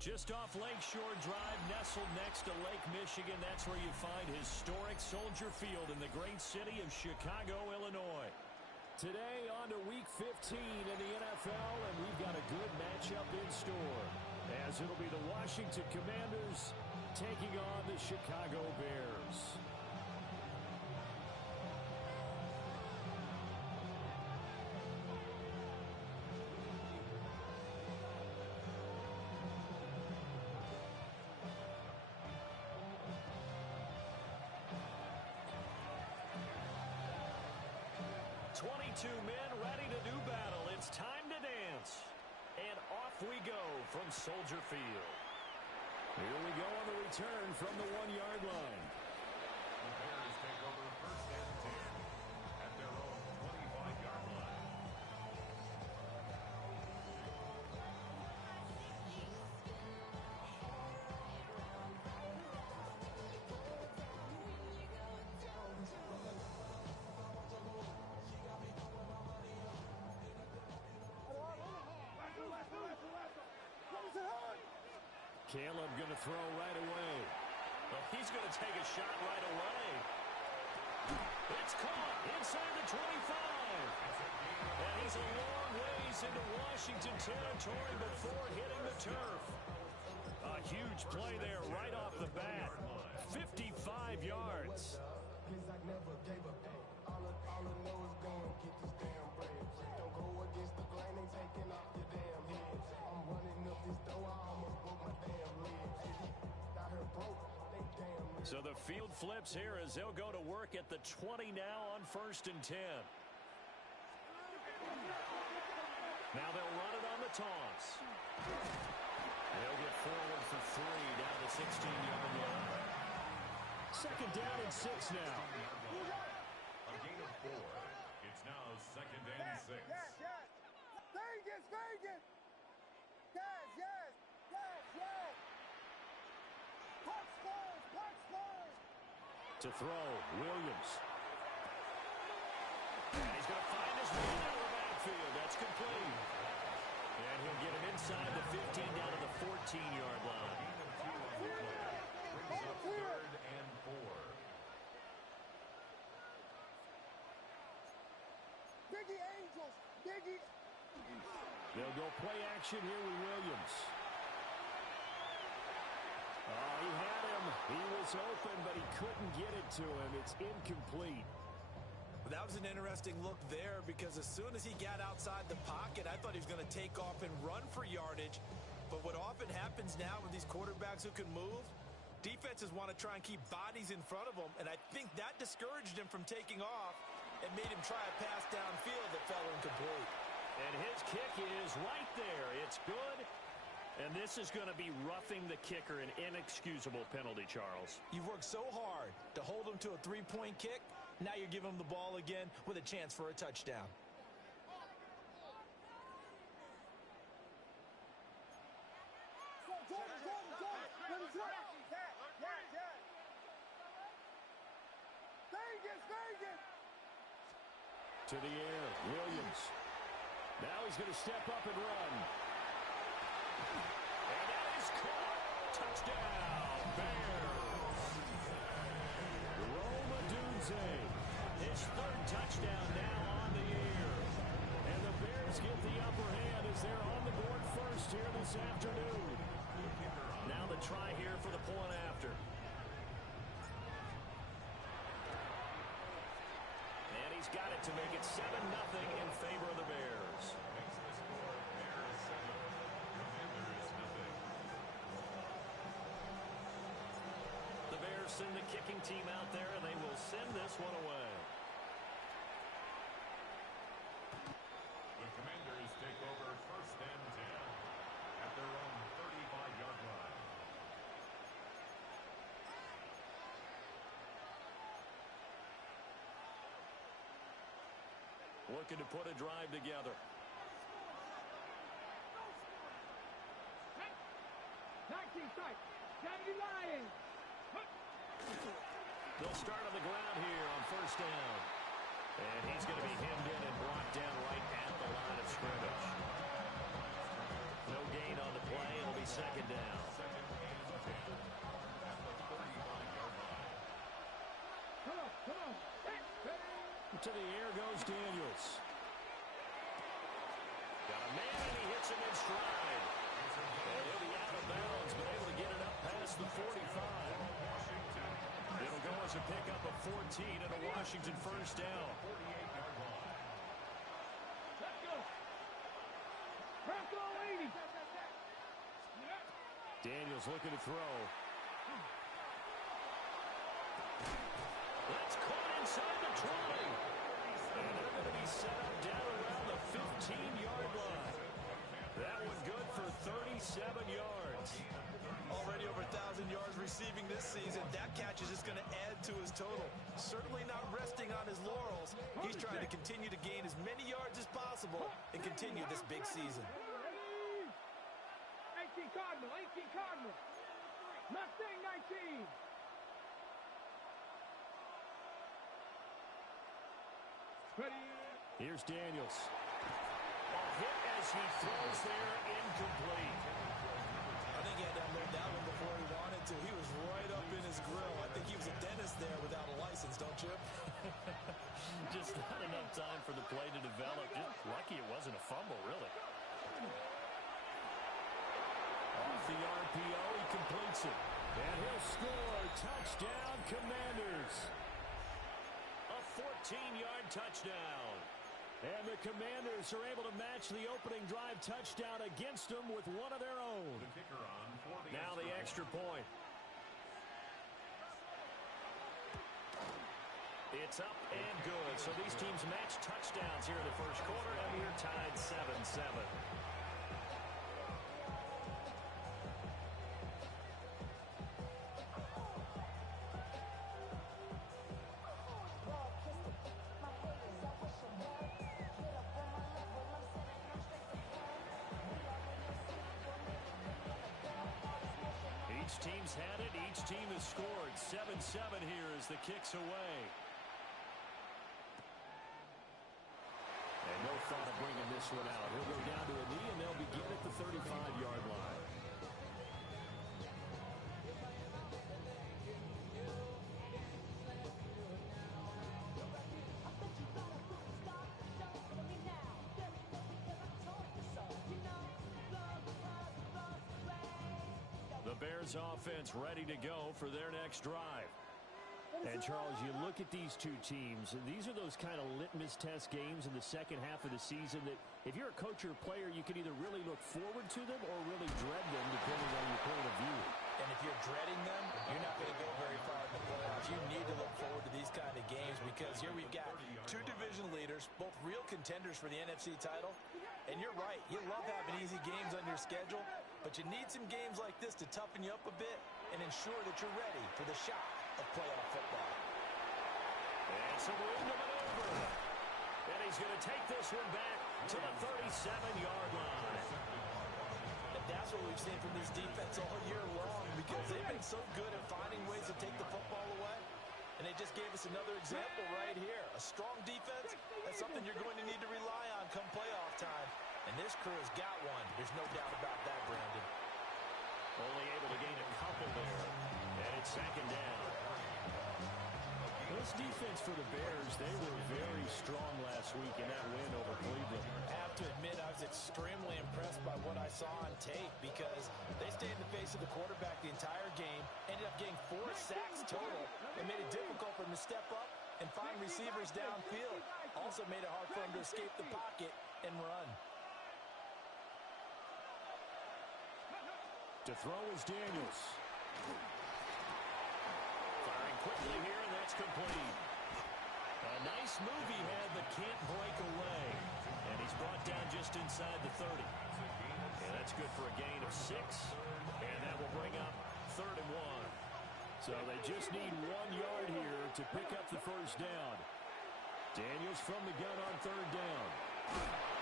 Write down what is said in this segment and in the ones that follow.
Just off Lakeshore Drive, nestled next to Lake Michigan, that's where you find historic Soldier Field in the great city of Chicago, Illinois. Today on to Week 15 in the NFL, and we've got a good matchup in store, as it'll be the Washington Commanders taking on the Chicago Bears. Men ready to do battle. It's time to dance. And off we go from Soldier Field. Here we go on the return from the 1-yard line. The Bears take over first and 10 at their own 25-yard line. Caleb going to throw right away. Well, he's going to take a shot right away. It's caught inside the 25. And he's a long ways into Washington territory before hitting the turf. A huge play there right off the bat. 55 yards. So the field flips here as they'll go to work at the 20 now on 1st and 10. Now they'll run it on the toss. They'll get forward for 3 down the 16-yard line. 2nd down and 6 now. A gain of 4. It's now 2nd and 6. Yes. Vegas. Yes. Punch scores. To throw, Williams. And he's going to find his way out of the backfield. That's complete. And he'll get it inside the 15 down to the 14-yard line. Brings up 3rd and 4. Biggie Angels. Biggie. They'll go play action here with Williams. Oh, he had him. He was open, but he couldn't get it to him. It's incomplete. That was an interesting look there because as soon as he got outside the pocket, I thought he was going to take off and run for yardage. But what often happens now with these quarterbacks who can move, defenses want to try and keep bodies in front of them, and I think that discouraged him from taking off and made him try a pass downfield that fell incomplete. And his kick is right there. It's good. And this is going to be roughing the kicker, an inexcusable penalty, Charles. You've worked so hard to hold him to a 3-point kick. Now you're giving him the ball again with a chance for a touchdown. Vegas. To the air, Williams. Now he's going to step up and run. And that is caught. Touchdown, Bears. Rome Odunze, his 3rd touchdown now on the year. And the Bears get the upper hand as they're on the board first here this afternoon. Now the try here for the point after. And he's got it to make it 7-0 in favor of the Bears. Makes the score Bears 7, Commanders 0. The Bears send the kicking team out there, and they will send this one away. The Commanders take over 1st and 10 at their own 35-yard line. Looking to put a drive together. They'll start on the ground here on 1st down. And he's going to be hemmed in and brought down right at the line of scrimmage. No gain on the play. It'll be second down. To the air goes Daniels. Got a man, and he hits him in stride. And he'll be out of bounds, but able to get it up past the 45. It'll go as a pickup of 14 and a Washington first down. Let's go. Bronco 80. Daniels looking to throw. That's caught inside the 20. And they're going to be set up down around the 15-yard line. That one good for 37 yards. Already over 1,000 yards receiving this season. That catch is just going to add to his total. Certainly not resting on his laurels. He's trying to continue to gain as many yards as possible and continue this big season. 18 Cardinal, 18 Cardinal. Mustang 19. Here's Daniels. A hit as he throws there, incomplete. I think he had to unload that one before he wanted to. He was right up in his grill. I think he was a dentist there without a license, don't you? Just not enough time for the play to develop. Just lucky it wasn't a fumble, really. Off the RPO, he completes it. And he'll score. Touchdown, Commanders. A 14-yard touchdown. And the Commanders are able to match the opening drive touchdown against them with one of their own. The kicker on for the Now the extra point. It's up and good. So these teams match touchdowns here in the first quarter, and we're tied 7-7. Each team's had it. Each team has scored. 7-7 here as the kick's away. And no thought of bringing this one out. He'll go down to a knee, and they'll begin at the 35-yard line. The Bears offense ready to go for their next drive. And, Charles, you look at these two teams, and these are those kind of litmus test games in the second half of the season that if you're a coach or a player, you can either really look forward to them or really dread them, depending on your point of view. And if you're dreading them, you're not going to go very far in the playoffs. You need to look forward to these kind of games because here we've got two division leaders, both real contenders for the NFC title. And you're right, you love having easy games on your schedule, but you need some games like this to toughen you up a bit and ensure that you're ready for the shock of playoff football. And some room to maneuver. And he's going to take this one back to the 37-yard line. And that's what we've seen from this defense all year long because they've been so good at finding ways to take the football away. And they just gave us another example right here. A strong defense, that's something you're going to need to rely on come playoff time. And this crew has got one. There's no doubt about that, Brandon. Only able to gain a couple there. And it's second down. This defense for the Bears, they were very strong last week in that win over Cleveland. I have to admit, I was extremely impressed by what I saw on tape because they stayed in the face of the quarterback the entire game, ended up getting 4 sacks total, and made it difficult for him to step up and find receivers downfield. Also made it hard for him to escape the pocket and run. To throw is Daniels. Firing quickly here, and that's complete. A nice move he had, but can't break away. And he's brought down just inside the 30. And that's good for a gain of 6. And that will bring up 3rd and 1. So they just need 1 yard here to pick up the first down. Daniels from the gun on 3rd down.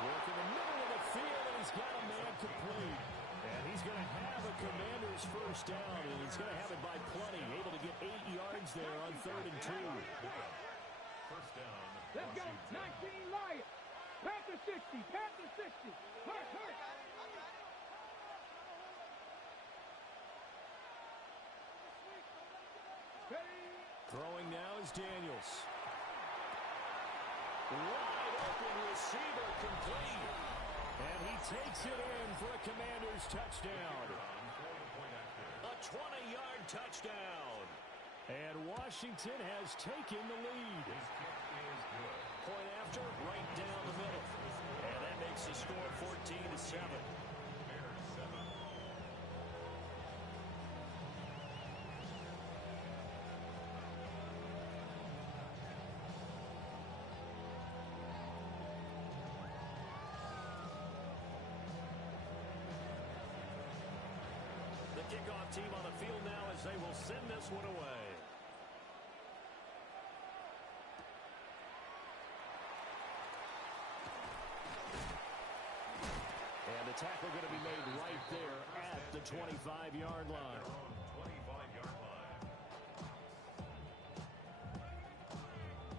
Work in the middle of the field, and he's got a man complete. And he's going to have a Commander's first down, and he's going to have it by plenty. Able to get 8 yards there on 3rd and 2. First down. Let's go. 19 Lions. Panther 60. Panther 60. Hurt. Throwing now is Daniels. Wide open receiver complete. And he takes it in for a Commanders touchdown. A 20-yard touchdown. And Washington has taken the lead. Point after, right down the middle. And that makes the score 14-7. Kickoff team on the field now as they will send this one away. And the tackle going to be made right there at the 25-yard line.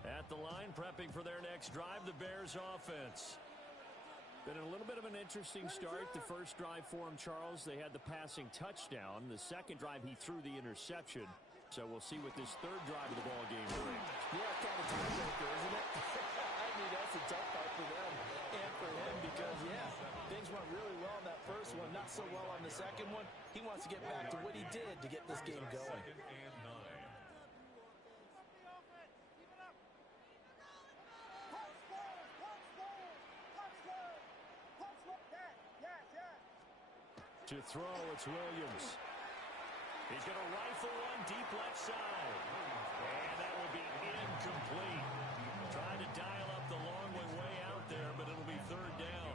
At the line, prepping for their next drive, the Bears offense. Been a little bit of an interesting start. The first drive for him, Charles, they had the passing touchdown. The second drive, he threw the interception. So we'll see what this third drive of the ball game brings. Yeah, kind of tiebreaker, isn't it? I mean, that's a tough part for them and for him because, yeah, things went really well in that first one, not so well on the second one. He wants to get back to what he did to get this game going. To throw, it's Williams. He's going to rifle one deep left side. And that would be incomplete. Trying to dial up the long way out there, but it'll be third down.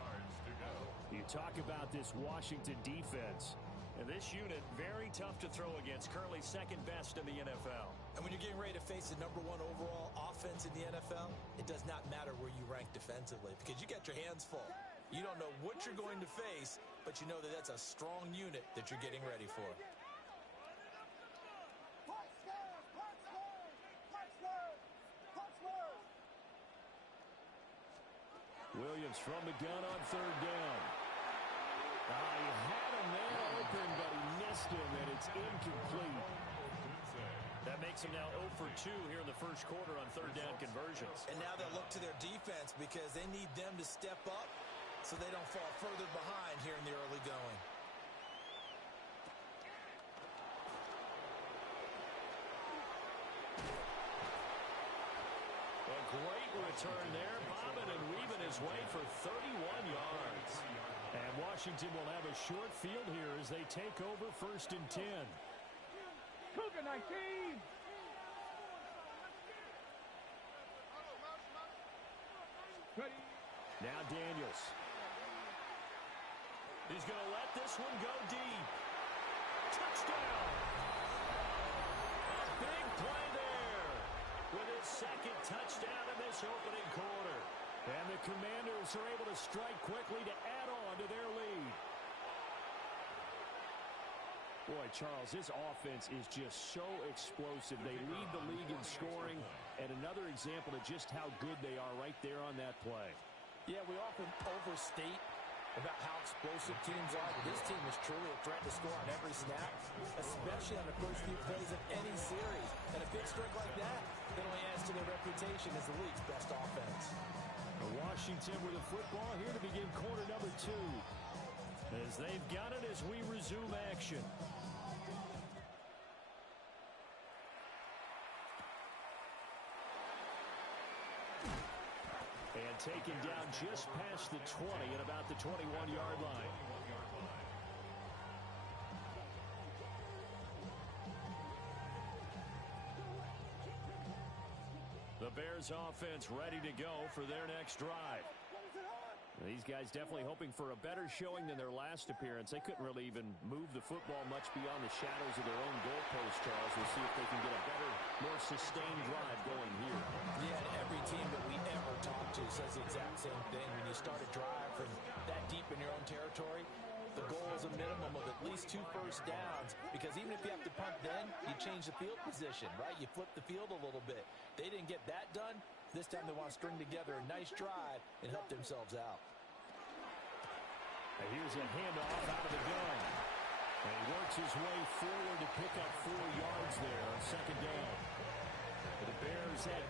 You talk about this Washington defense. And this unit, very tough to throw against. Currently second best in the NFL. And when you're getting ready to face the #1 overall offense in the NFL, it does not matter where you rank defensively because you got your hands full. You don't know what you're going to face, but you know that that's a strong unit that you're getting ready for. Williams from the gun on third down. He had a man open, but he missed him, and it's incomplete. That makes him now 0 for 2 here in the first quarter on third down conversions. And now they'll look to their defense because they need them to step up so they don't fall further behind here in the early going. A great return there, bobbing and weaving his way for 31 yards. And Washington will have a short field here as they take over first and 10. Cougar 19. Ready. Now Daniels. He's going to let this one go deep. Touchdown. A big play there with his second touchdown in this opening quarter. And the Commanders are able to strike quickly to add on to their lead. Boy, Charles, this offense is just so explosive. They lead the league in scoring, and another example of just how good they are right there on that play. Yeah, we often overstate about how explosive teams are. This team is truly a threat to score on every snap, especially on the first few plays of any series. And a big streak like that only adds to their reputation as the league's best offense. Washington with the football here to begin quarter number 2. As they've got it as we resume action. And taken down just past the 20 at about the 21-yard line. The Bears offense ready to go for their next drive. These guys definitely hoping for a better showing than their last appearance. They couldn't really even move the football much beyond the shadows of their own goalpost, Charles. We'll see if they can get a better, more sustained drive going here. Yeah, and every team that we ever talk to says the exact same thing. When you start a drive from that deep in your own territory, the goal is a minimum of at least 2 first downs, because even if you have to punt then, you change the field position, right? You flip the field a little bit. They didn't get that done. This time they want to string together a nice drive and help themselves out. And here's a handoff out of the gun. And he works his way forward to pick up 4 yards there on second down. Commanders at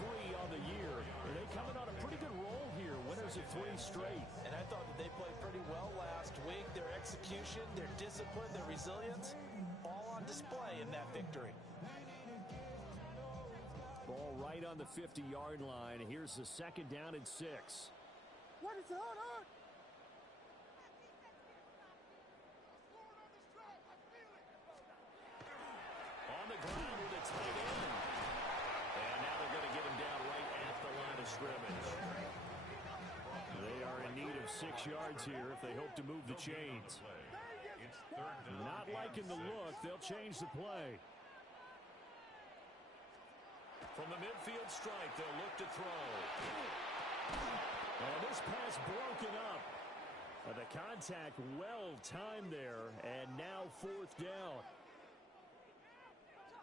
10-3 on the year. And they coming on a pretty good roll here. Winners of 3 straight. And I thought that they played pretty well last week. Their execution, their discipline, their resilience, all on display in that victory. Ball right on the 50-yard line. Here's the second down and 6. What is it? Hold on. On the ground with a tight end. And now they're going to get him down right at the line of scrimmage. They are in need of 6 yards here if they hope to move the chains. Not liking the look. They'll change the play. From the midfield strike, they'll look to throw. And this pass broken up. The contact well timed there, and now 4th down.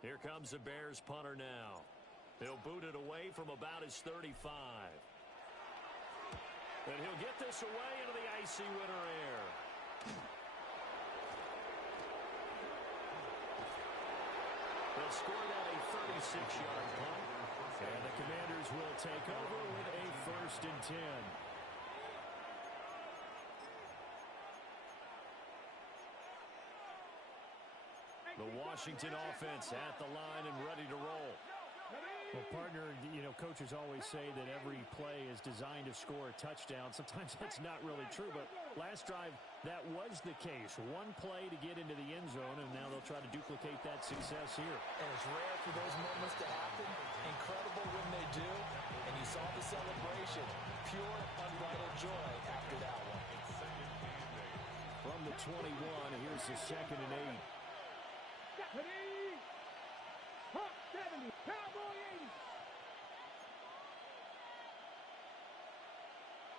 Here comes the Bears punter now. He'll boot it away from about his 35. And he'll get this away into the icy winter air. They'll score that a 36-yard punt. And the Commanders will take over with a 1st and 10. The Washington offense at the line and ready to roll. Well, partner, coaches always say that every play is designed to score a touchdown. Sometimes that's not really true, but last drive, that was the case. One play to get into the end zone, and now they'll try to duplicate that success here. And it's rare for those moments to happen. Incredible when they do. And you saw the celebration. Pure, unbridled joy after that one. From the 21, here's the 2nd and 8. Ready? Hawk 70. Cowboy 80.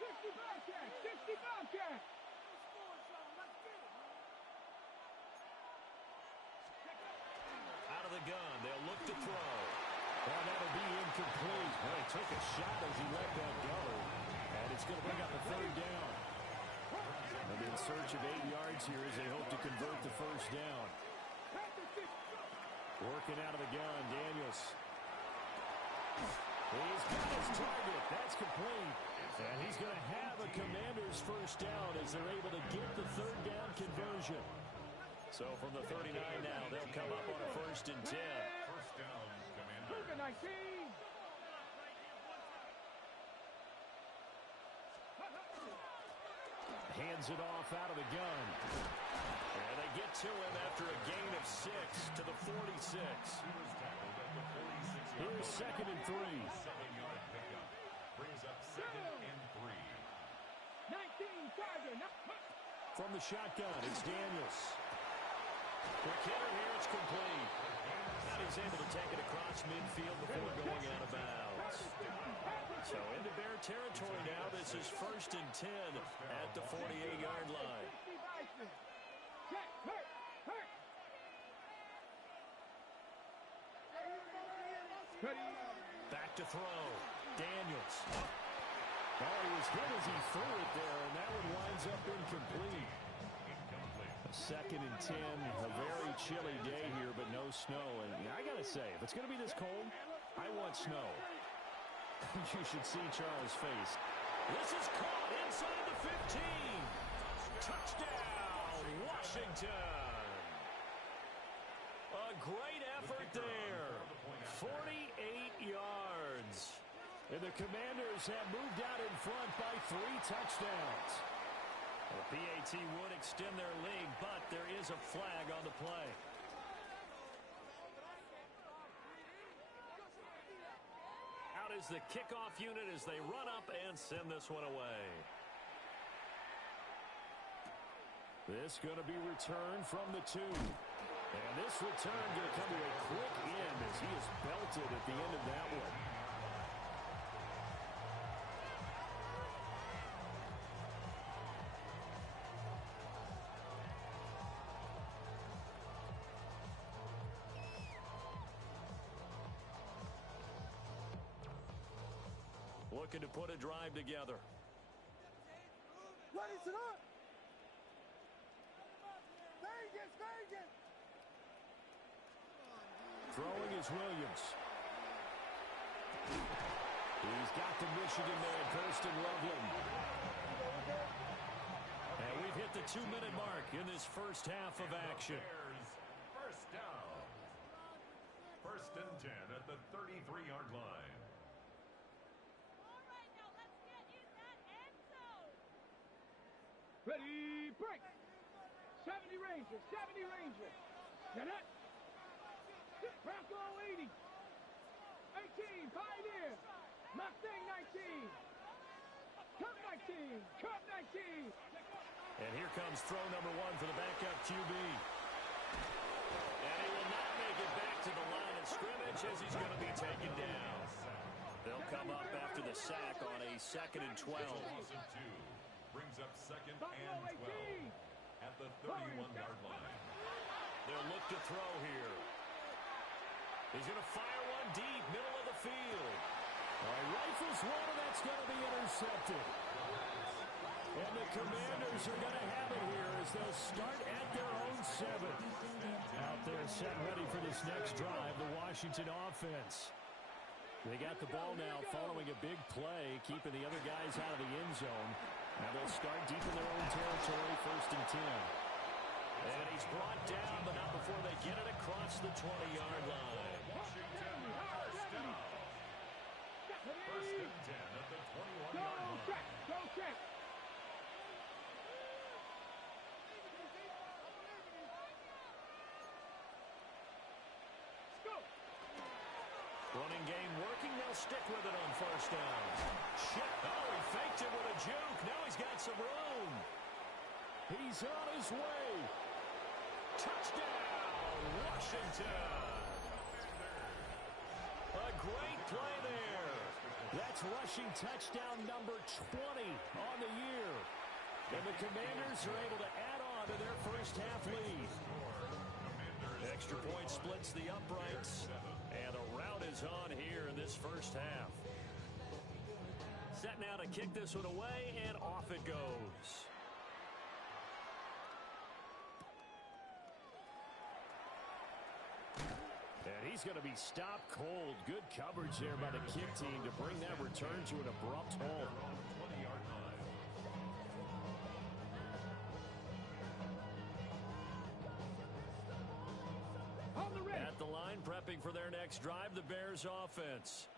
60 Bobcat. 60 Bobcat. Out of the gun. They'll look to throw. Well, that'll be incomplete. Well, he took a shot as he let that go. And it's going to bring up a 3rd down. They'll be in search of 8 yards here as they hope to convert the 1st down. Working out of the gun, Daniels. He's got his target. That's complete. And he's going to have a Commander's 1st down as they're able to get the 3rd down conversion. So from the 39 now, they'll come up on a 1st and 10. First down, Commander. 19. Hands it off out of the gun. And they get to him after a gain of 6 to the 46. Here's 2nd and 3. 7-yard pickup. Brings up 2nd and 3. 19 target. From the shotgun, it's Daniels. Quick hitter here, it's complete. And he's able to take it across midfield before going out of bounds. So into Bear territory now. This is 1st and 10 at the 48-yard line. Back to throw. Daniels. Oh, he was hit as he threw it there, and that one winds up incomplete. 2nd and 10. A very chilly day here, but no snow. And I got to say, if it's going to be this cold, I want snow. You should see Charles' face. This is caught inside the 15. Touchdown, Washington. A great effort there. 48 yards. And the Commanders have moved out in front by 3 touchdowns. The PAT would extend their lead, but there is a flag on the play. Out is the kickoff unit as they run up and send this one away. This going to be returned from the 2. And this return going to come to a quick end as he is belted at the end of that one. Looking to put a drive together. What is it up? Vegas, Vegas. Throwing is Williams. He's got the Michigan man, Kirsten Loveland. And we've hit the 2-minute mark in this first half of action. Bears, first down. First and 10 at the 33-yard line. All right, now let's get in that end zone. Ready, break. 70 Rangers, 70 Rangers. Net. Bronco 80. 18, Pioneer. Mustang 19. Cub 19. Cub 19. And here comes throw number 1 for the backup QB. And he will not make it back to the line of scrimmage as he's going to be taken down. They'll come up after the sack on a 2nd and 12. Loss of 2 brings up 2nd and 12 at the 31-yard line. They'll look to throw here. He's going to fire one deep, middle of the field. Rifles one, and that's going to be intercepted. And the Commanders are going to have it here as they'll start at their own 7. Out there set ready for this next drive, the Washington offense. They got the ball now following a big play, keeping the other guys out of the end zone. Now they'll start deep in their own territory, 1st and 10. And he's brought down, but not before they get it across the 20-yard line. Washington, first down. First and 10 at the 21-yard line. Go check. Go. Running game working. They'll stick with it on 1st down. Shit. Oh, he faked it with a juke. Now he's got some room. He's on his way. Touchdown, Washington. A great play there. That's rushing touchdown number 20 on the year. And the Commanders are able to add on to their first half lead. Extra point splits the uprights. And a rout is on here in this first half. Set now to kick this one away, and off it goes. And he's going to be stopped cold. Good coverage there by the kick team to bring that return to an abrupt halt. 20-yard line. On the red. At the line, prepping for their next drive, the Bears offense.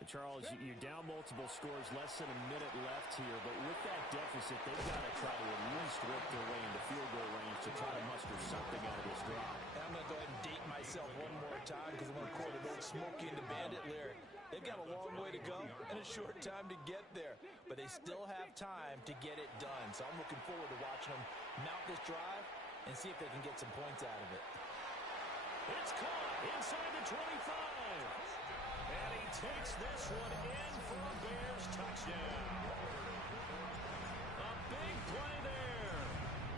And Charles, you're down multiple scores, less than a minute left here, but with that deficit, they've got to try to at least work their way into field goal range to try to muster something out of this drive. I'm going to go ahead and date myself one more time because I'm going to quote an old Smokey and the Bandit lyric. They've got a long way to go and a short time to get there, but they still have time to get it done. So I'm looking forward to watching them mount this drive and see if they can get some points out of it. It's caught inside the 25. And he takes this one in for a Bears touchdown. A big play there.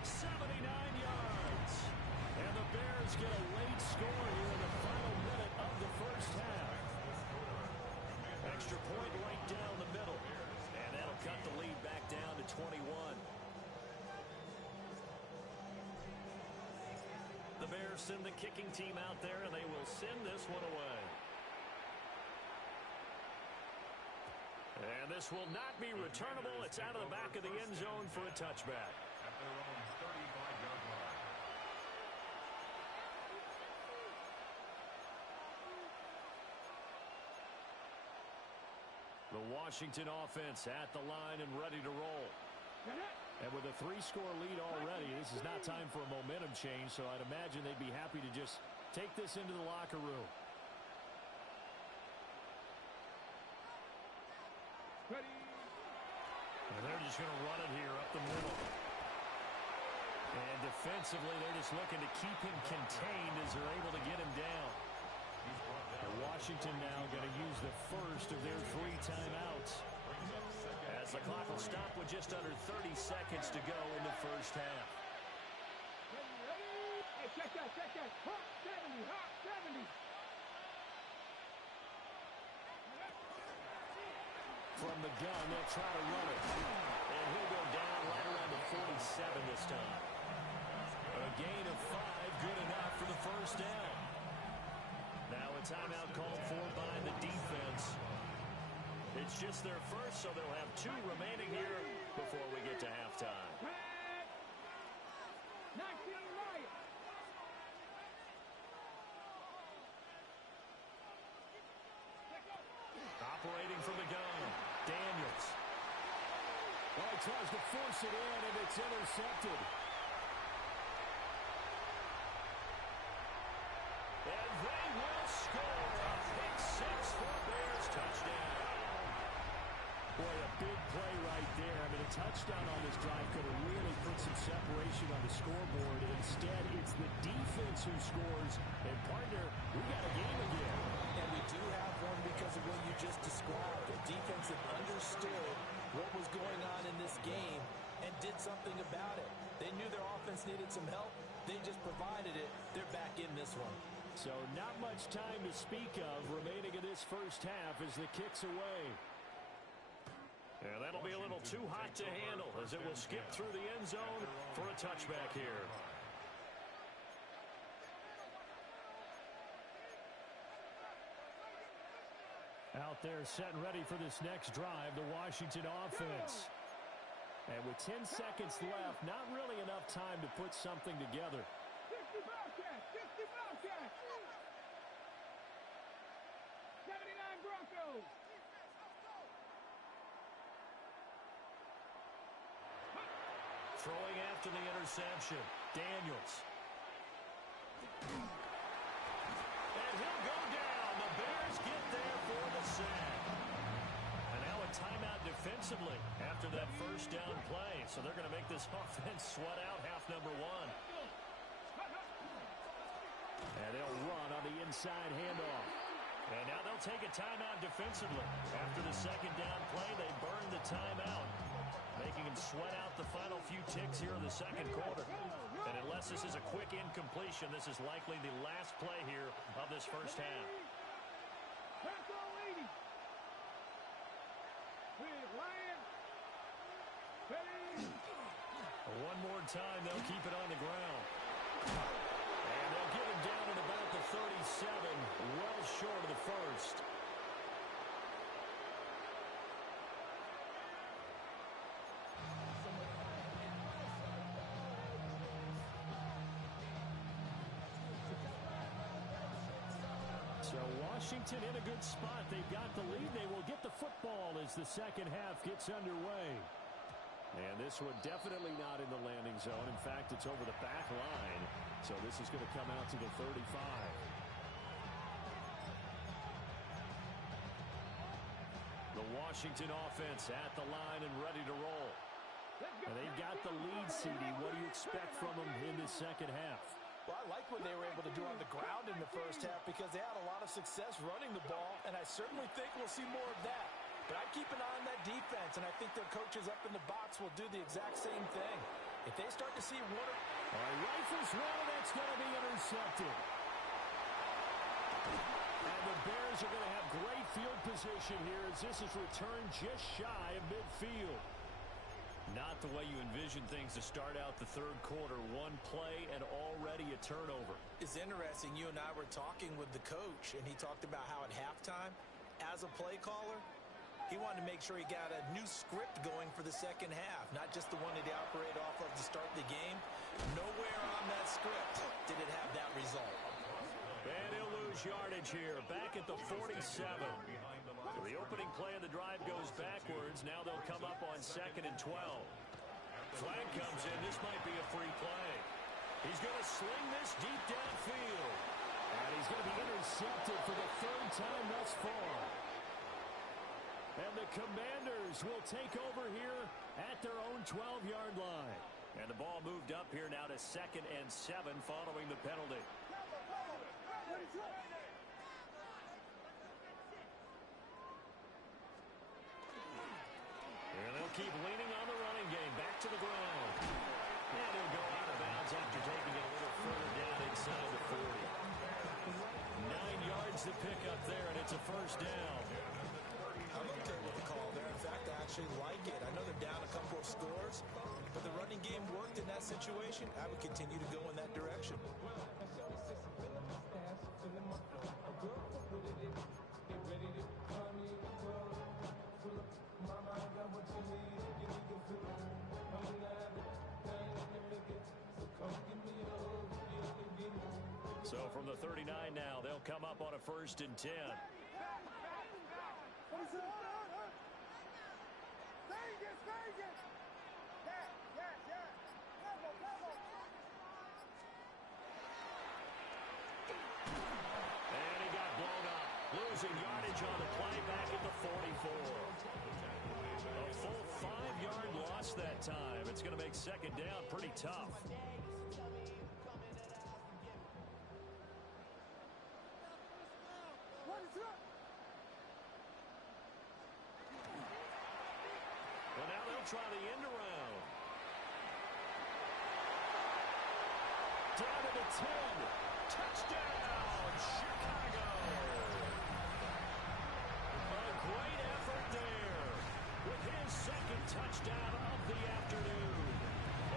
79 yards. And the Bears get a late score here in the final minute of the first half. Extra point right down the middle. And that'll cut the lead back down to 21. The Bears send the kicking team out there, and they will send this one away. And this will not be returnable. It's out of the back of the end zone for a touchback. At their own 35-yard line. The Washington offense at the line and ready to roll. And with a 3-score lead already, this is not time for a momentum change, so I'd imagine they'd be happy to just take this into the locker room. Ready. And they're just going to run it here up the middle. And defensively, they're just looking to keep him contained as they're able to get him down. Washington now going to use the first of their 3 timeouts. As the clock will stop with just under 30 seconds to go in the first half. Ready. Hey, check that. Hot 70. From the gun, they'll try to run it. And he'll go down right around the 47 this time. A gain of 5, good enough for the first down. Now a timeout called for by the defense. It's just their first, so they'll have 2 remaining here before we get to halftime. 19 Lions. Operating from the gun, Daniels. Well, he tries to force it in, and it's intercepted. And they will score a pick 6 for Bears touchdown. Boy, a big play right there. I mean, a touchdown on this drive could have really put some separation on the scoreboard. Instead, it's the defense who scores. And, partner, we got a game again. And we do have one because of what you just described. A defense that understood what was going on in this game and did something about it. They knew their offense needed some help. They just provided it. They're back in this one. So not much time to speak of remaining in this first half as the kick's away. And that'll be a little too hot to handle as it will skip through the end zone for a touchback here. Out there set and ready for this next drive, the Washington offense. And with 10 seconds left, not really enough time to put something together. 60 Bobcats. 60 Bobcats. 79 Broncos. Throwing after the interception, Daniels. And he'll go down. The Bears get there for the sack. And now a timeout defensively after that first down play. So they're going to make this offense sweat out half number 1. And they'll run on the inside handoff. And now they'll take a timeout defensively. After the second down play, they burn the timeout, making them sweat out the final few ticks here in the second quarter. And unless this is a quick incompletion, this is likely the last play here of this first half. One more time, they'll keep it on the ground. And they'll get him down at about the 37, well short of the first. So Washington in a good spot. They've got the lead. They will get the football as the second half gets underway. And this one definitely not in the landing zone. In fact, it's over the back line. So this is going to come out to the 35. The Washington offense at the line and ready to roll. And they've got the lead, CD. What do you expect from them in the second half? Well, I like what they were able to do on the ground in the first half because they had a lot of success running the ball, and I certainly think we'll see more of that. But I keep an eye on that defense, and I think their coaches up in the box will do the exact same thing. If they start to see one or... All right, rifles one, that's going to be intercepted. And the Bears are going to have great field position here as this is returned just shy of midfield. Not the way you envision things to start out the third quarter. One play and already a turnover. It's interesting. You and I were talking with the coach, and he talked about how at halftime, as a play caller, he wanted to make sure he got a new script going for the second half, not just the one that he operated off of to start the game. Nowhere on that script did it have that result. And he'll lose yardage here, back at the 47. The opening play of the drive goes backwards. Now they'll come up on 2nd and 12. Flag comes in. This might be a free play. He's going to sling this deep downfield. And he's going to be intercepted for the third time thus far. And the Commanders will take over here at their own 12-yard line. And the ball moved up here now to 2nd and 7 following the penalty. And they'll keep leaning on the running game. Back to the ground. And he'll go out of bounds after taking it a little further down inside the 40. 9 yards to pick up there, and it's a first down. I'm okay with the call there. In fact, I actually like it. I know they're down a couple of scores, but the running game worked in that situation. I would continue to go in that direction. So from the 39 now, they'll come up on a 1st and 10. And he got blown up. Losing yardage on the play back at the 44. A full 5-yard loss that time. It's going to make 2nd down pretty tough. Well, now they'll try the end around. Down to the 10. Touchdown, Chicago. A great effort there with his 2nd touchdown of the afternoon.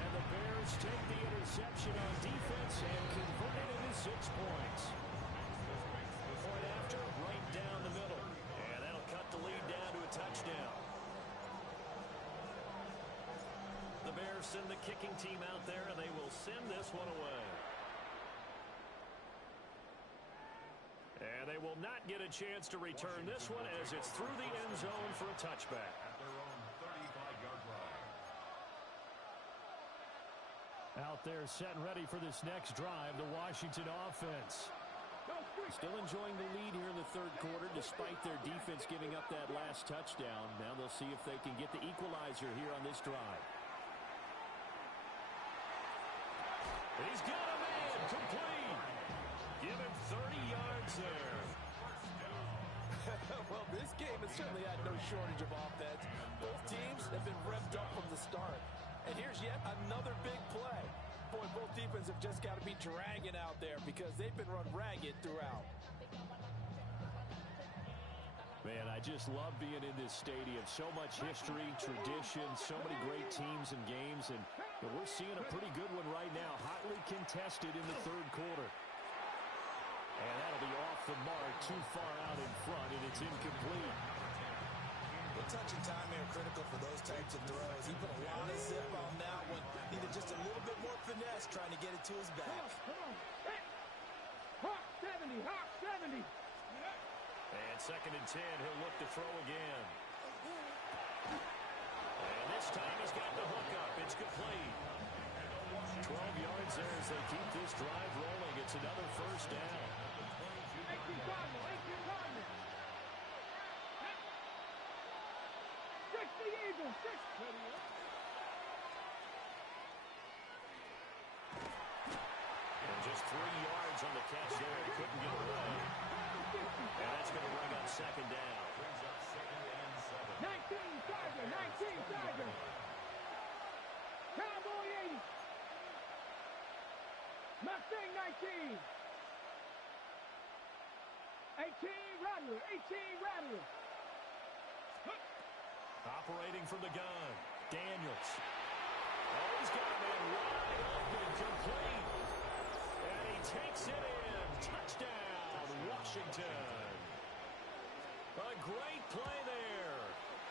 And the Bears take the interception on defense and convert it into 6 points. Point after, right down the middle. And that'll cut the lead down to a touchdown. The Bears send the kicking team out there, and they will send this one away. And they will not get a chance to return this one as it's through the end zone for a touchback. At their own 35-yard line. Out there set and ready for this next drive, the Washington offense. Still enjoying the lead here in the 3rd quarter despite their defense giving up that last touchdown. Now they'll see if they can get the equalizer here on this drive. He's got a man complete. Give him 30 yards there. Well, this game has certainly had no shortage of offense. Both teams have been revved up from the start. And here's yet another big play. Boy, both defenses have just got to be dragging out there because they've been run ragged throughout. Man, I just love being in this stadium. So much history, tradition, so many great teams and games. And we're seeing a pretty good one right now. Hotly contested in the 3rd quarter. And that'll be off the mark, too far out in front, and it's incomplete. The touch and timing are critical for those types of throws. He put a lot of zip on that one. Needed just a little bit more finesse trying to get it to his back. Hawk 70, Hawk 70. And 2nd and 10, he'll look to throw again. And this time he's got the hook up. It's complete. 12 yards there as they keep this drive rolling. It's another 1st down. 18 Cardinal, 18 Cardinal. 60 Eagles, 60. And just 3 yards on the catch there. He couldn't get away. And that's going to bring up 2nd down. 19 Tiger, 19 Tiger. Cowboy 80. Mustang 19. 18 Rattler, 18 Rattler. Operating from the gun, Daniels. Oh, he's got a man wide open, complete. And he takes it in. Touchdown, Washington. A great play there.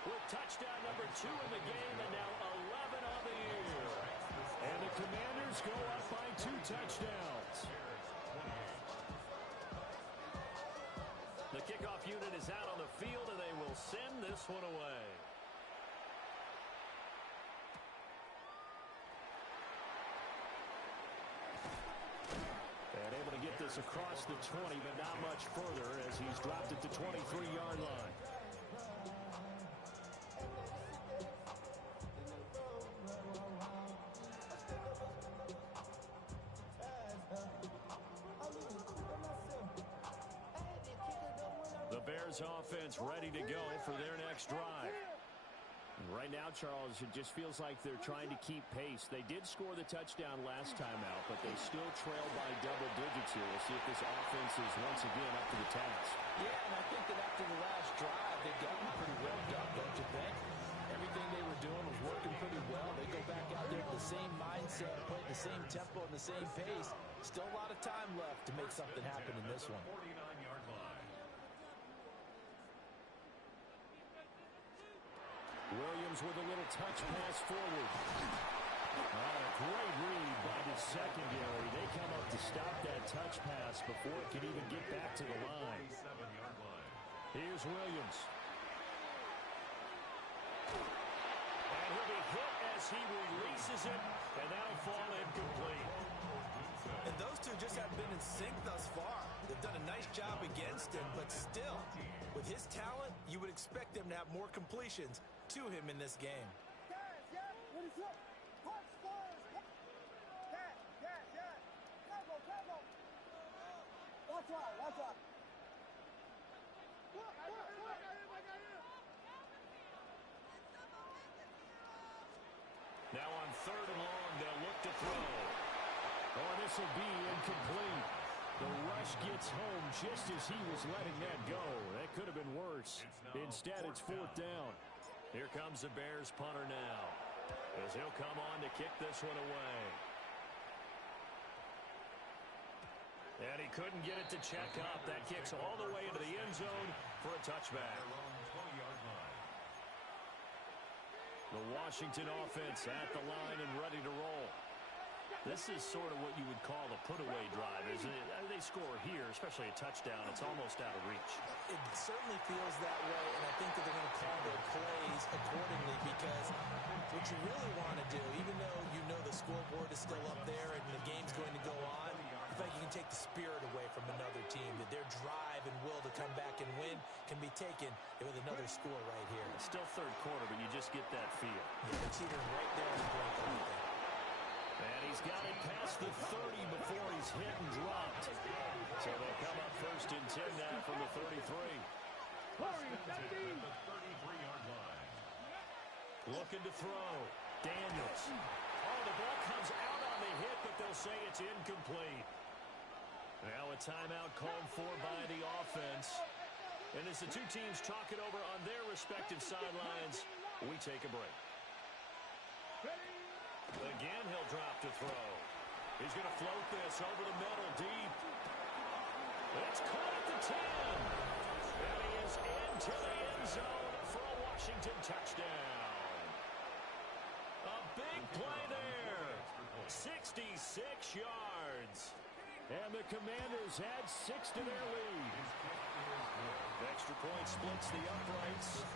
With touchdown number 2 in the game and now 11 on the year. And the Commanders go up by 2 touchdowns. The kickoff unit is out on the field, and they will send this one away. And able to get this across the 20, but not much further as he's dropped it to 23-yard line. The Bears offense ready to go for their next drive. Right now, Charles, it just feels like they're trying to keep pace. They did score the touchdown last time out, but they still trail by double digits here. We'll see if this offense is once again up to the task. Yeah, and I think that after the last drive, they've gotten pretty revved up, don't you think? Everything they were doing was working pretty well. They go back out there with the same mindset, playing the same tempo and the same pace. Still a lot of time left to make something happen in this one. 49-yard line. Williams with a little touch pass forward. A great read by the secondary. They come up to stop that touch pass before it can even get back to the line. 7-yard line. Here's Williams. And he'll be hit as he releases it, and that'll fall incomplete. And those two just haven't been in sync thus far. They've done a nice job against him, but still, with his talent, you would expect them to have more completions to him in this game. Watch out. Now on 3rd and long, they'll look to throw. Oh, this will be incomplete. The rush gets home just as he was letting that go. That could have been worse. Instead, it's 4th down. Here comes the Bears punter now, as he'll come on to kick this one away. And he couldn't get it to check up. That kicks all the way into the end zone for a touchback. Their own 20-yard line. The Washington offense at the line and ready to roll. This is sort of what you would call a put-away drive, isn't it? They score here, especially a touchdown. It's almost out of reach. It certainly feels that way, and I think that they're going to call their plays accordingly, because what you really want to do, even though you know the scoreboard is still up there and the game's going to go on, I think you can take the spirit away from another team, that their drive and will to come back and win can be taken with another score right here. It's still 3rd quarter, but you just get that feel. Yeah, it's either right there on the break or anything. And he's got it past the 30 before he's hit and dropped. So they'll come up 1st and 10 now from the 33. At the 33-yard line. Looking to throw. Daniels. Oh, the ball comes out on the hit, but they'll say it's incomplete. Now a timeout called for by the offense. And as the two teams talk it over on their respective sidelines, we take a break. Again, he'll drop to throw. He's going to float this over the middle deep. It's caught at the 10. And he is into the end zone for a Washington touchdown. A big play there. 66 yards. And the Commanders add 6 to their lead. The extra point splits the uprights.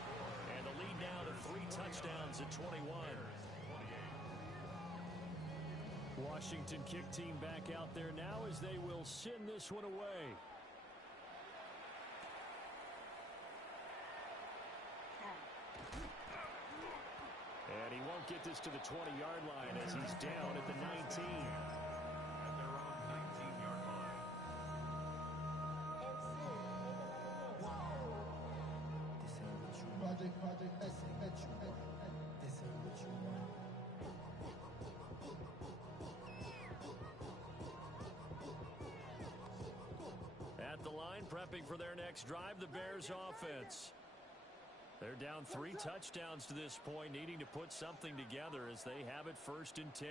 And the lead now to 3 touchdowns at 21. Washington kick team back out there now as they will send this one away. And he won't get this to the 20-yard line as he's down at the 19. At their own 19-yard line. Project, this ain't what you want. This ain't what you want. At the line, prepping for their next drive, the Bears offense. They're down 3 touchdowns to this point, needing to put something together as they have it 1st and 10.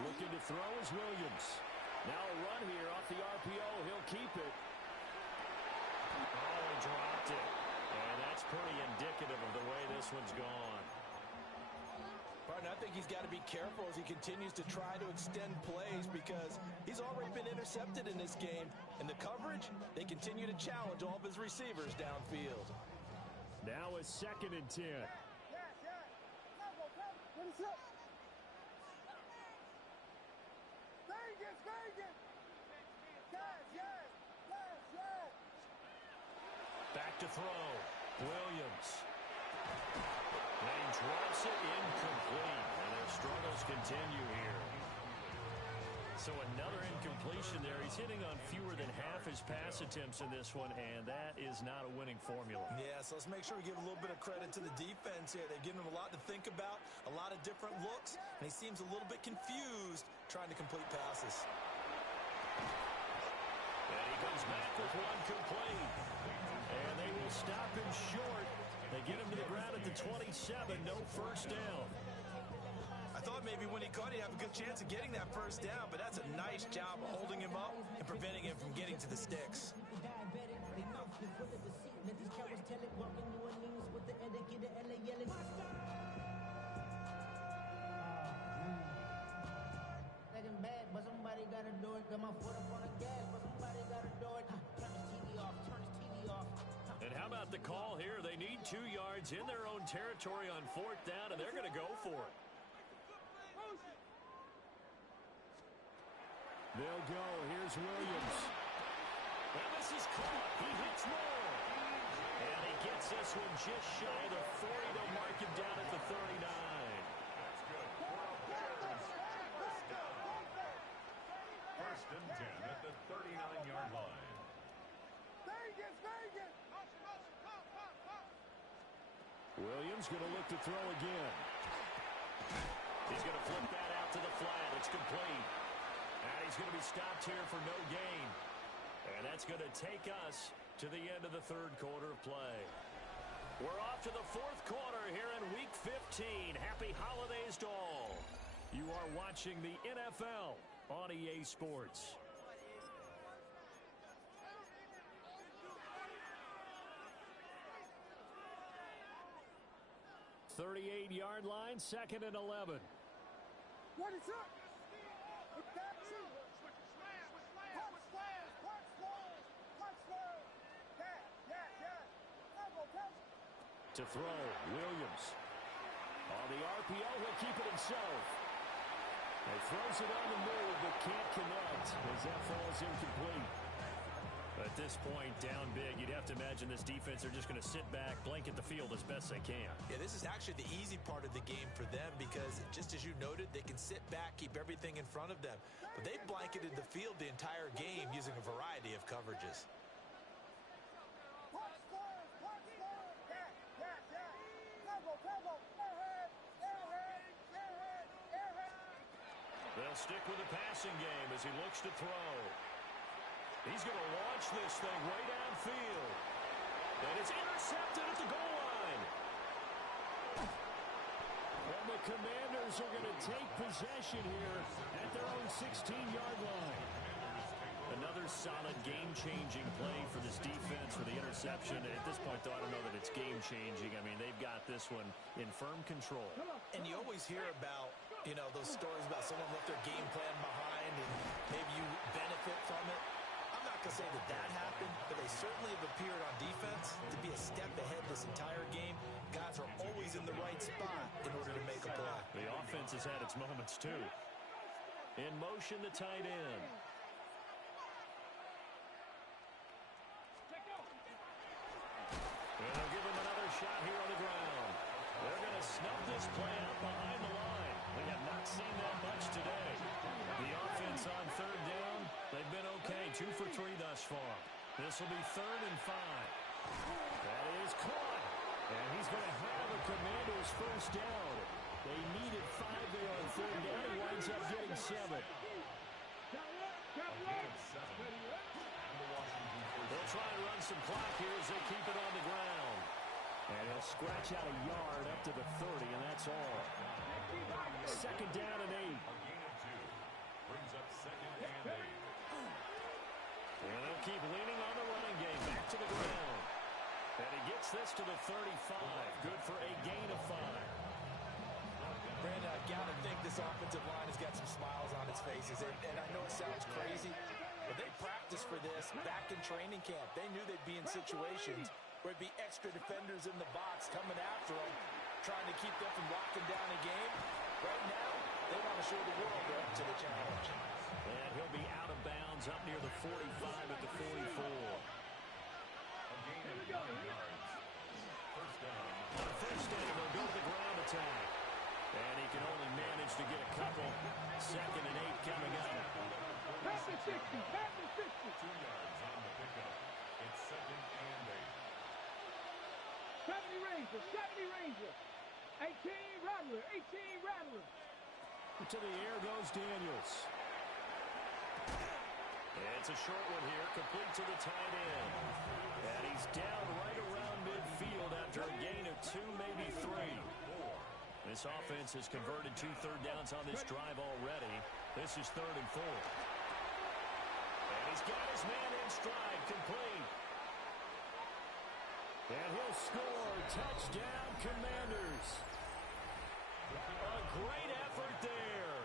Looking to throw is Williams. Now a run here off the RPO. He'll keep it. Oh, he dropped it. And that's pretty indicative of the way this one's gone. Partner, I think he's got to be careful as he continues to try to extend plays, because he's already been intercepted in this game. And the coverage, they continue to challenge all of his receivers downfield. Now a 2nd and 10. Back to throw. Williams. And he drops it incomplete. And their struggles continue here. So another incompletion there. He's hitting on fewer than half his pass attempts in this one, and that is not a winning formula. Yeah, so let's make sure we give a little bit of credit to the defense here. They've given him a lot to think about, a lot of different looks, and he seems a little bit confused trying to complete passes. And he comes back with one complete. And they will stop him short. They get him to the ground at the 27, no 1st down. I thought maybe when he caught, he'd have a good chance of getting that 1st down, but that's a nice job of holding him up and preventing him from getting to the sticks. Got my foot up on the gas, but somebody gotta do it. Turn his TV off, turn his TV off. And how about the call here? They need 2 yards in their own territory on 4th down, and they're going to go for it. They'll go. Here's Williams. And this is caught. He hits more. And he gets this one just shy of the 40. They'll mark him down at the 39. That's good. 12 carries. First down. First and 10 at the 39-yard line. Williams going to look to throw again. He's going to flip that out to the flat. It's complete. And he's going to be stopped here for no gain. And that's going to take us to the end of the 3rd quarter of play. We're off to the 4th quarter here in Week 15. Happy holidays to all. You are watching the NFL on EA Sports. 38-yard line, 2nd and 11. What is up? It's that too. To throw, Williams. On the RPO, he'll keep it himself. He throws it on the move, but can't connect as that falls incomplete. At this point, down big, you'd have to imagine this defense are just going to sit back, blanket the field as best they can. Yeah, this is actually the easy part of the game for them because, just as you noted, they can sit back, keep everything in front of them. But they blanketed the field the entire game using a variety of coverages. They'll stick with the passing game as he looks to throw. He's going to launch this thing way downfield. And it's intercepted at the goal line. And the Commanders are going to take possession here at their own 16-yard line. Another solid game-changing play for this defense for the interception. At this point, though, I don't know that it's game-changing. I mean, they've got this one in firm control. And you always hear about, you know, those stories about someone left their game plan behind and maybe you benefit from it. I'm not going to say that that happened, but they certainly have appeared on defense to be a step ahead this entire game. Guys are always in the right spot in order to make a play. The offense has had its moments, too. In motion, the tight end. And they'll give him another shot here on the ground. They're going to snub this play out behind the line. We have not seen that much today. The offense on 3rd down, they've been okay. 2 for 3 thus far. This will be 3rd and 5. That is caught. And he's going to have a Commander's first down. They needed 5 there on 3rd down. He winds up getting 7. They'll try and run some clock here as they keep it on the ground. And he'll scratch out a yard up to the 30, and that's all. 2nd down and 8. A gain of 2. Brings up 2nd and 8. And they'll keep leaning on the running game. Back to the ground. And he gets this to the 35. Good for a gain of 5. Brandon, I've got to think this offensive line has got some smiles on its faces. And I know it sounds crazy, but they practiced for this back in training camp. They knew they'd be in situations where it'd be extra defenders in the box coming after them, trying to keep them from locking down a game. Right now, they want to show the world they're up to the challenge. And he'll be out of bounds up near the 45 at the 44. A gain of 9 yards. First down. On 1st down, they'll go to the ground attack. And he can only manage to get a couple. 2nd and 8 coming up. Pass the 60, pass the 60. 2 yards on the pickup. It's 2nd and 8. 70 Ranger. 18 Rattler, 18 Rattler. To the air goes Daniels. It's a short one here, complete to the tight end. And he's down right around midfield after a gain of 2, maybe 3. This offense has converted 2 third downs on this drive already. This is 3rd and 4. And he's got his man in stride, complete. And he'll score. Touchdown, Commanders. A great effort there.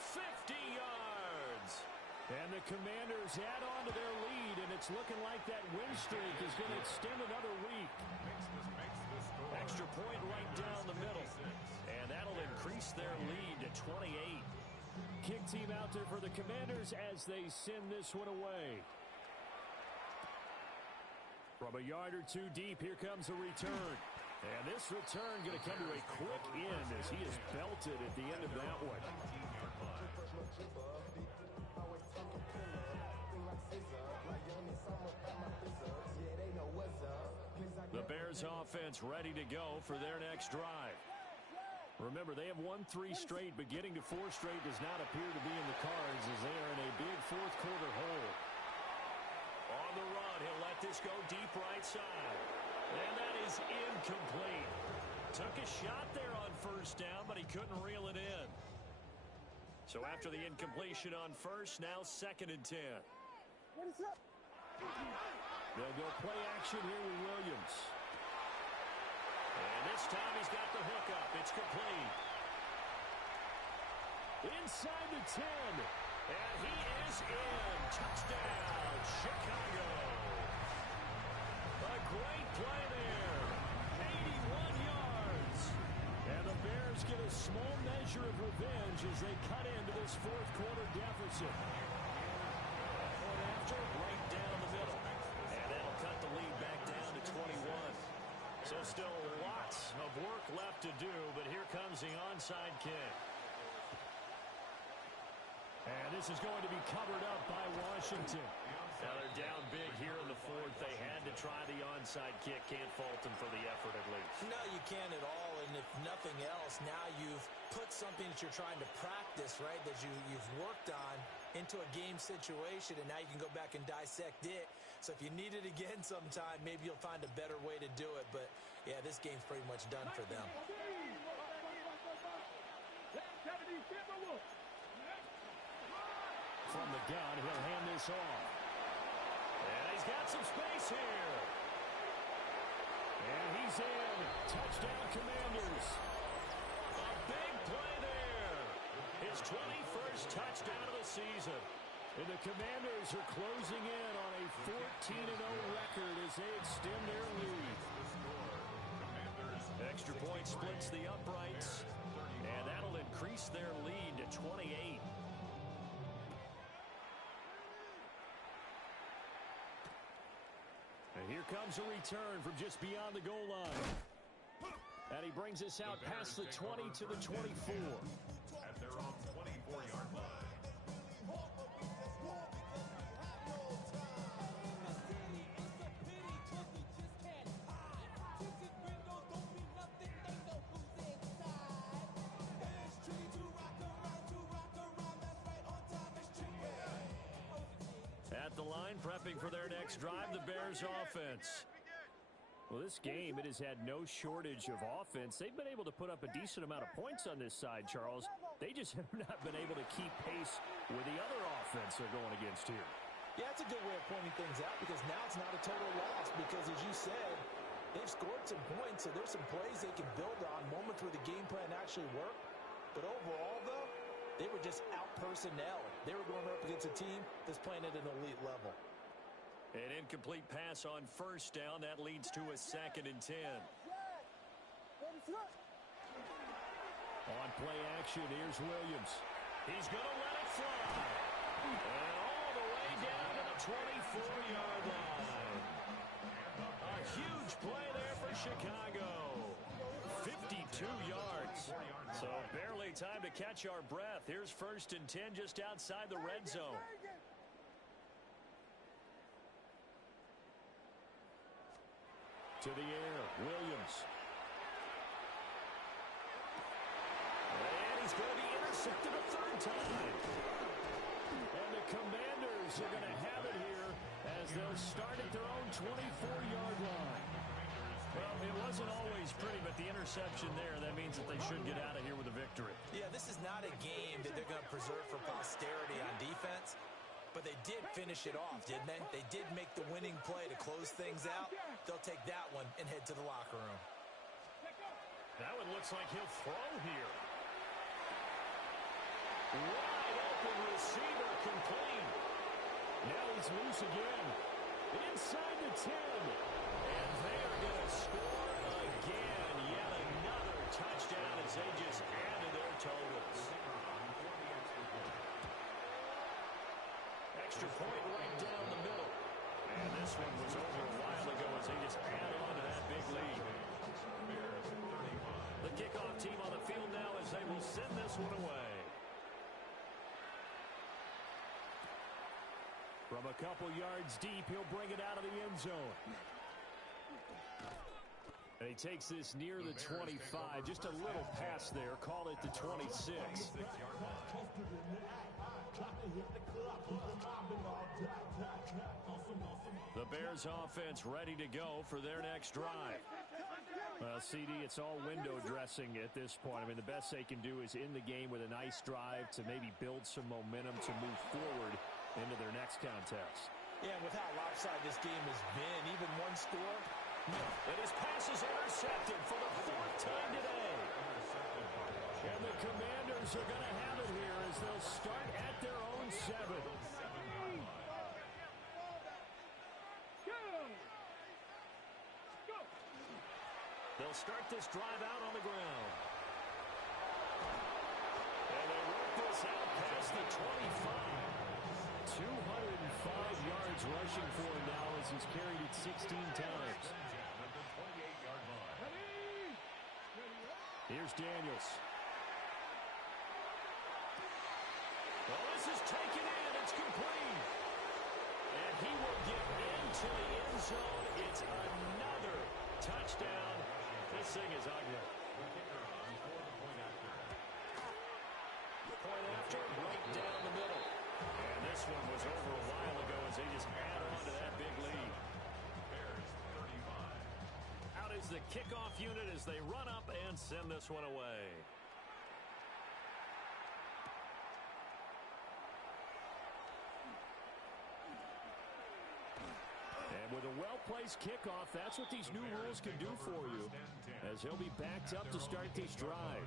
50 yards. And the Commanders add on to their lead, and it's looking like that win streak is going to extend another week. Makes this score. Extra point right down the middle. And that'll increase their lead to 28. Kick team out there for the Commanders as they send this one away. From a yard or two deep, here comes a return. And this return going to come to a quick end as he is belted at the end of that one. The Bears offense ready to go for their next drive. Remember, they have won 3 straight, but getting to 4 straight does not appear to be in the cards as they are in a big fourth quarter hole. On the run, he'll let this go deep right side. And that is incomplete. Took a shot there on first down, but he couldn't reel it in. So after the incompletion on first, now 2nd and 10. What is up? They'll go play action here with Williams. And this time he's got the hook up. It's complete. Inside the 10. And he is in. Touchdown, Chicago. A great play there. 81 yards. And the Bears get a small measure of revenge as they cut into this fourth quarter deficit. Point after, right down the middle. And that'll cut the lead back down to 21. So still lots of work left to do, but here comes the onside kick. And this is going to be covered up by Washington. Now they're down big here in the fourth. They had to try the onside kick. Can't fault them for the effort at least. No, you can't at all. And if nothing else, now you've put something that you're trying to practice, right, that you've worked on into a game situation, and now you can go back and dissect it. So if you need it again sometime, maybe you'll find a better way to do it. But, yeah, this game's pretty much done for them. From the gun, he'll hand this off. And he's got some space here. And he's in. Touchdown, Commanders. A big play there. His 21st touchdown of the season. And the Commanders are closing in on a 14-0 record as they extend their lead. Extra point splits the uprights. And that'll increase their lead to 28. And here comes a return from just beyond the goal line. And he brings us out past the 20 to the 24. At their own 24-yard line. At the line, prepping for their next drive, the Bears offense. Well, this game, it has had no shortage of offense. They've been able to put up a decent amount of points on this side, Charles. They just have not been able to keep pace with the other offense they're going against here. Yeah, it's a good way of pointing things out because now it's not a total loss because, as you said, they've scored some points, so there's some plays they can build on, moments where the game plan actually worked. But overall, though, they were just out-personnel. They were going up against a team that's playing at an elite level. An incomplete pass on first down. That leads to a 2nd and 10. On play action, here's Williams. He's going to let it fly. And all the way down to the 24-yard line. A huge play there for Chicago. 52 yards. So barely time to catch our breath. Here's 1st and 10 just outside the red zone. To the air, Williams. And he's going to be intercepted a 3rd time. And the Commanders are going to have it here as they'll start at their own 24-yard line. Well, it wasn't always pretty, but the interception there, that means that they should get out of here with a victory. Yeah, this is not a game that they're going to preserve for posterity on defense, but they did finish it off, didn't they? They did make the winning play to close things out. They'll take that one and head to the locker room. That one looks like he'll throw here. Wide open receiver complete. is loose again. Inside the 10. And they are going to score again. Yet another touchdown as they just add to their totals. Extra point right down the middle. And this one was over a while ago as they just add on to that big lead. The kickoff team on the field now as they will send this one away. From a couple yards deep, he'll bring it out of the end zone. And he takes this near the 25. Just a little pass there. Call it the 26. The Bears offense ready to go for their next drive. Well, CD, it's all window dressing at this point. I mean, the best they can do is in the game with a nice drive to maybe build some momentum to move forward into their next contest. Yeah, with how lopsided this game has been, even one score. And his pass is intercepted for the fourth time today. And the Commanders are going to have it here as they'll start at their own 7. They'll start this drive out on the ground. And they work this out past the 25. 205 yards rushing for him now as he's carried it 16 times. Here's Daniels. Well, this is taken in. It's complete. And he will get into the end zone. It's another touchdown. This thing is ugly. Point after, right down the middle. And this one was over a while ago as they just add on to that big lead. Out is the kickoff unit as they run up and send this one away. And with a well-placed kickoff, that's what these new rules can do for you, as he'll be backed up to start this drive.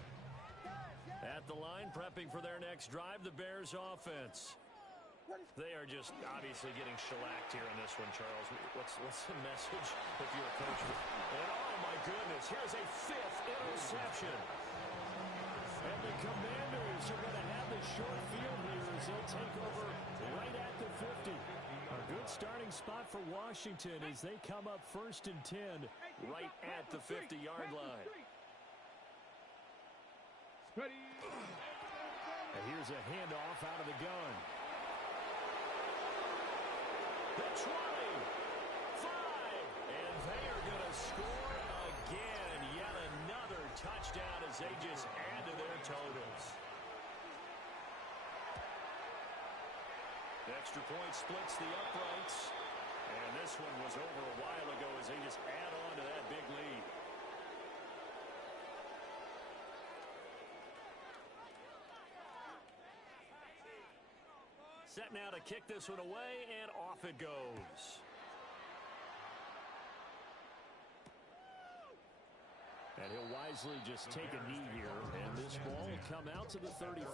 At the line, prepping for their next drive, the Bears offense. They are just obviously getting shellacked here in this one, Charles. What's the message if you're a coach? And oh, my goodness, here's a 5th interception. And the Commanders are going to have the short field here as they'll take over right at the 50. A good starting spot for Washington as they come up 1st and 10 right at the 50-yard line. And here's a handoff out of the gun. The 20, 5, and they are going to score again. Yet another touchdown as they just add to their totals. The extra point splits the uprights. And this one was over a while ago as they just add on to that big lead. Set now to kick this one away, and off it goes. And he'll wisely just take a knee here, and this ball will come out to the 35.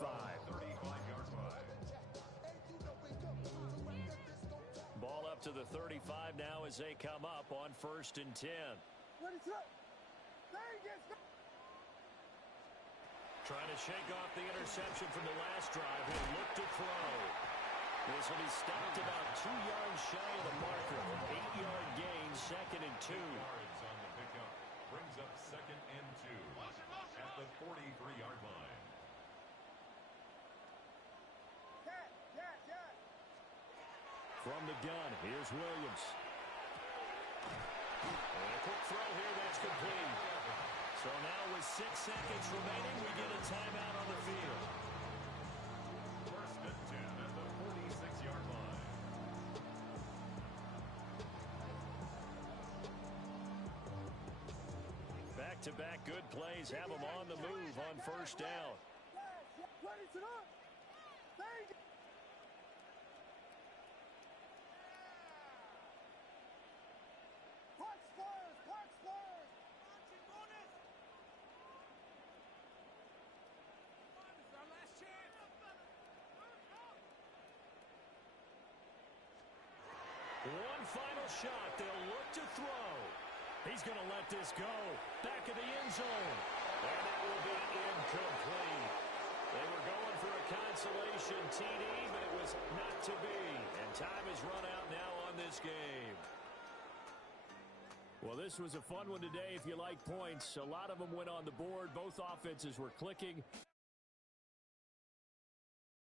Ball up to the 35 now as they come up on 1st and 10. Trying to shake off the interception from the last drive. He'll look to throw. This will be stopped about 2 yards shy of the marker. 8-yard gain, 2nd and 2. Yards on the pickup brings up 2nd and 2 at the 43-yard line. From the gun, here's Williams. And a quick throw here, that's complete. So now with 6 seconds remaining, we get a timeout on the field. 1st and 10 at the 46-yard line. Back-to-back good plays have them on the move on 1st down. One final shot. They'll look to throw. He's going to let this go. Back of the end zone. And that will be incomplete. They were going for a consolation TD, but it was not to be. And time has run out now on this game. Well, this was a fun one today if you like points. A lot of them went on the board. Both offenses were clicking.